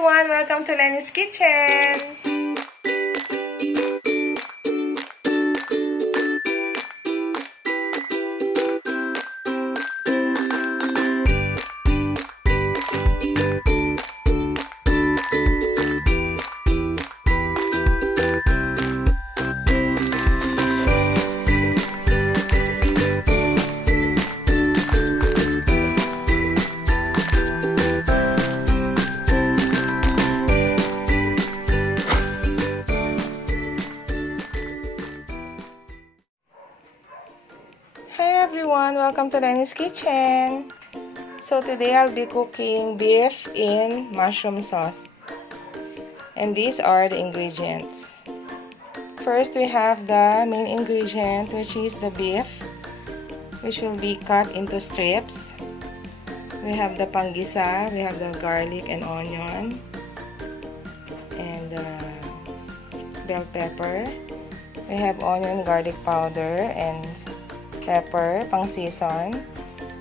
everyone! Welcome to Leny's Kitchen! Hi everyone! Welcome to Leny's Kitchen! So today I'll be cooking beef in mushroom sauce. And these are the ingredients. First we have the main ingredient, which is the beef, which will be cut into strips. We have the panggisa, we have the garlic and onion, and bell pepper. We have onion, garlic powder, and pepper, pang season,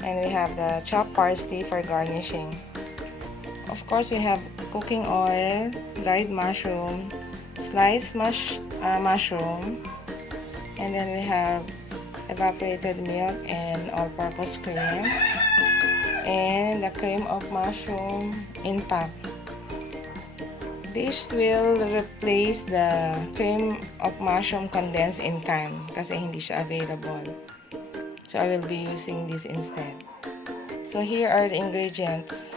and we have the chopped parsley for garnishing. Of course, we have cooking oil, dried mushroom, sliced mushroom, and then we have evaporated milk and all-purpose cream, and the cream of mushroom in pack. This will replace the cream of mushroom condensed in can kasi hindi siya available. So I will be using this instead. So here are the ingredients.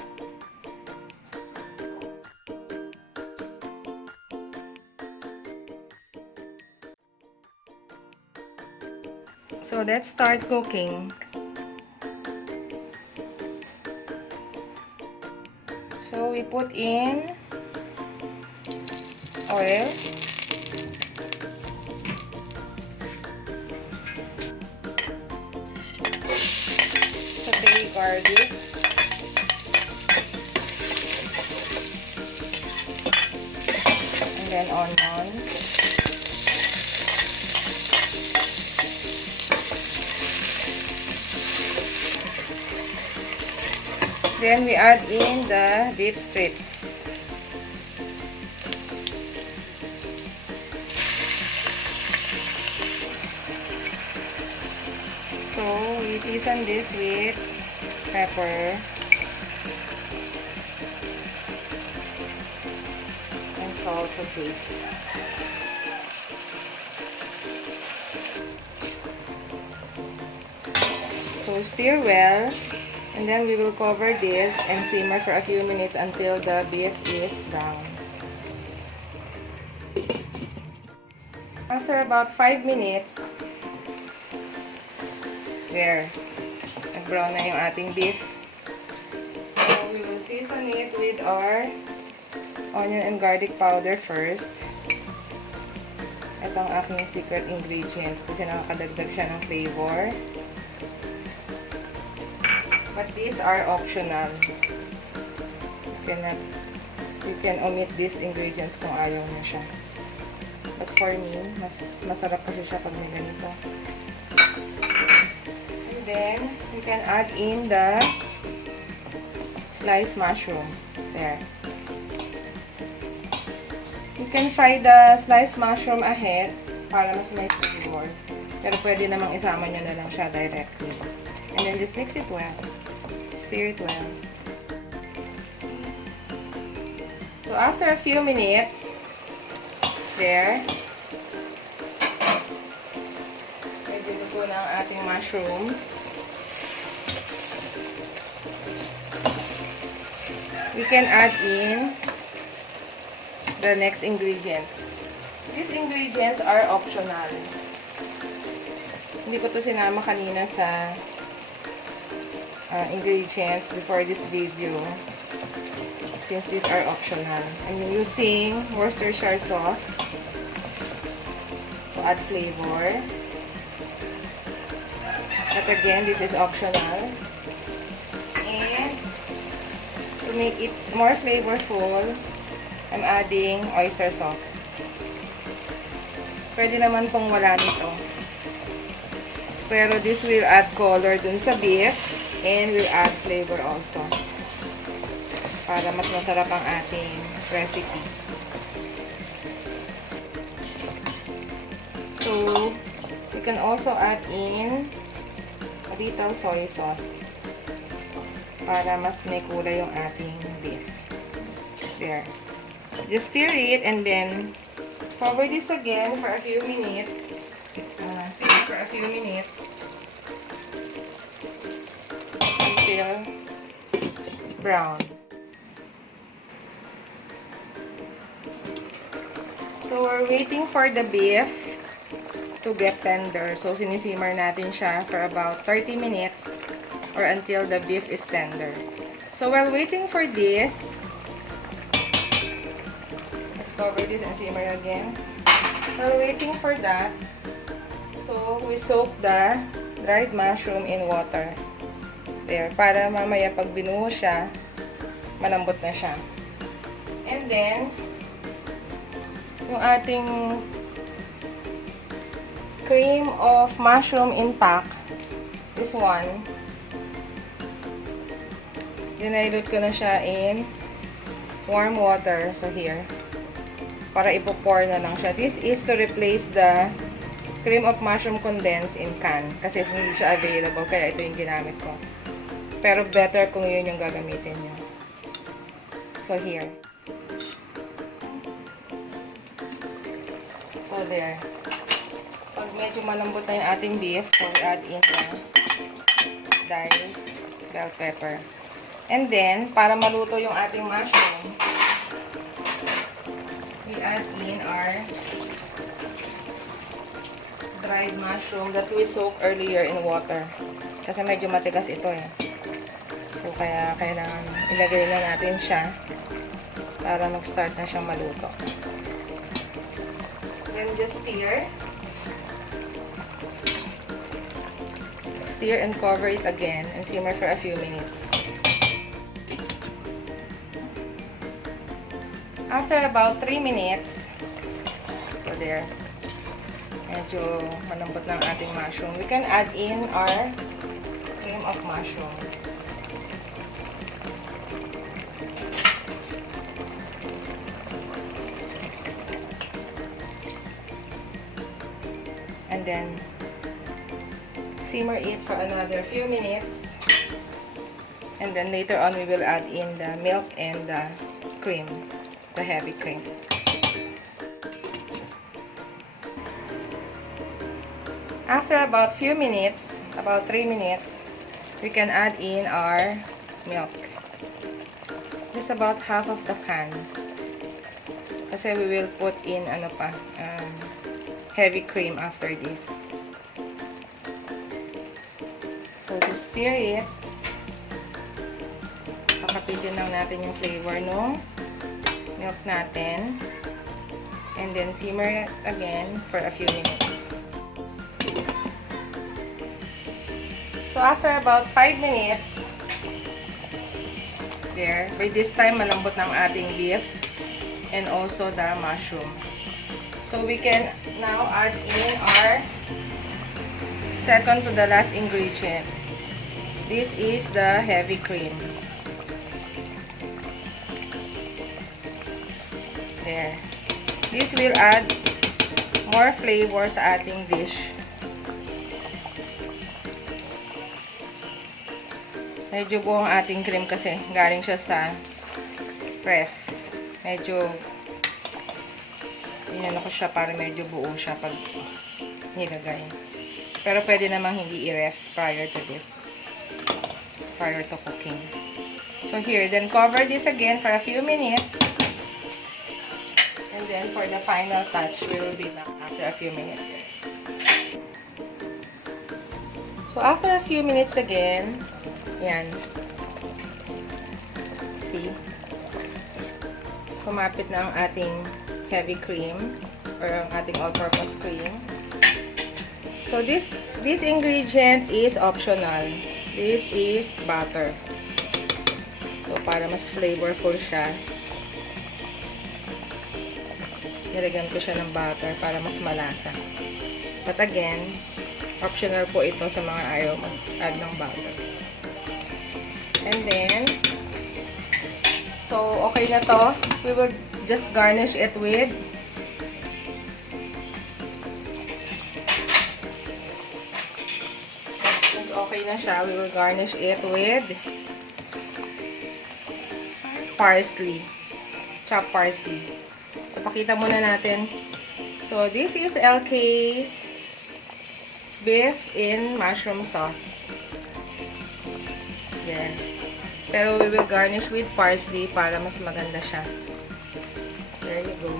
So let's start cooking. So we put in oil. Garlic, and then onion, then we add in the beef strips. So we season this with pepper and salt to taste. So stir well, and then we will cover this and simmer for a few minutes until the beef is brown. After about 5 minutes, there, nag-brown na yung ating beef. So, we will season it with our onion and garlic powder first. Ito ang aking secret ingredients kasi nakakadagdag siya ng flavor. But these are optional. You can omit these ingredients kung ayaw na siya. But for me, masarap kasi siya pag may ganito. Then, we can add in the sliced mushroom. There. You can fry the sliced mushroom ahead para mas may flavor. Pero pwede namang isama nyo na lang siya directly. And then just mix it well. Stir it well. So, after a few minutes, there, pwede luto na ang ating mushroom. We can add in the next ingredients. These ingredients are optional. Hindi ko to sinama kanina sa ingredients before this video since these are optional. I'm using Worcestershire sauce to add flavor. But again, this is optional. And to make it more flavorful, I'm adding oyster sauce. Pwede naman pong wala nito. Pero this will add color dun sa beef and will add flavor also. para mas masarap ang ating recipe. So, we can also add in a little soy sauce para mas may kulay yung ating beef. There. Just stir it and then cover this again for a few minutes. Simmer for a few minutes until brown. So, we're waiting for the beef to get tender. So, sinisimmer natin siya for about 30 minutes or until the beef is tender. So, while waiting for this, let's cover this and simmer again. While waiting for that, so we soak the dried mushroom in water. There, para mamaya pag binuho siya, malambot na siya. And then, yung ating cream of mushroom in pack, this one, dinilute ko na siya in warm water. So here, para ipo-pour na lang siya. This is to replace the cream of mushroom condensed in can. Kasi hindi siya available, kaya ito yung ginamit ko. Pero better kung yun yung gagamitin nyo. So here. So there. Pag medyo malambot na yung ating beef, so we add in the diced bell pepper. And then, para maluto yung ating mushroom, we add in our dried mushroom that we soaked earlier in water. Kasi medyo matigas ito eh. So, kaya kailangan ilagay na natin siya para mag-start na siyang maluto. Then, just stir. Stir and cover it again and simmer for a few minutes. After about 3 minutes, so there, medyo malambot ng ating mushroom, we can add in our cream of mushroom. And then, simmer it for another few minutes. And then later on, we will add in the milk and the cream, the heavy cream. After about few minutes, about 3 minutes, we can add in our milk. Just about half of the can. Kasi we will put in heavy cream after this. So, just stir it. Pakapitin lang natin yung flavor ng milk natin. And then, simmer again for a few minutes. So, after about 5 minutes, there, by this time, malambot ng ating beef and also the mushroom. So, we can now add in our second to the last ingredient. This is the heavy cream. There. This will add more flavor sa ating dish. Medyo buong ating cream kasi galing siya sa ref. Medyo inano ko siya para medyo buo siya pag nilagay. Pero pwede namang hindi i-ref prior to this. Prior to cooking. So here, then cover this again for a few minutes. And then for the final touch, we will be back after a few minutes. So after a few minutes again, yan. See? Kumapit na ang ating heavy cream or ang ating all-purpose cream. So this ingredient is optional. This is butter. So para mas flavorful siya, nilagyan ko siya ng butter para mas malasa. But again, optional po ito sa mga ayaw mag-add ng butter. And then, So, okay na to. We will just garnish it with okay na siya. We will garnish it with parsley. Chopped parsley. So, pakita muna natin. So, this is LK's beef in mushroom sauce. Yan. Pero we will garnish with parsley para mas maganda siya. There you go.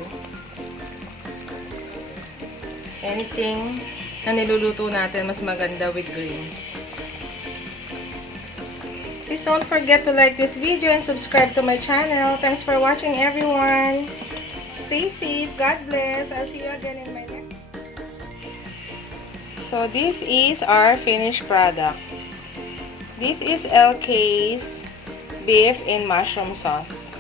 Anything na niluluto natin mas maganda with greens. Please don't forget to like this video and subscribe to my channel. Thanks for watching, everyone. Stay safe. God bless. I'll see you again in my next. So this is our finished product. This is LK's beef in mushroom sauce.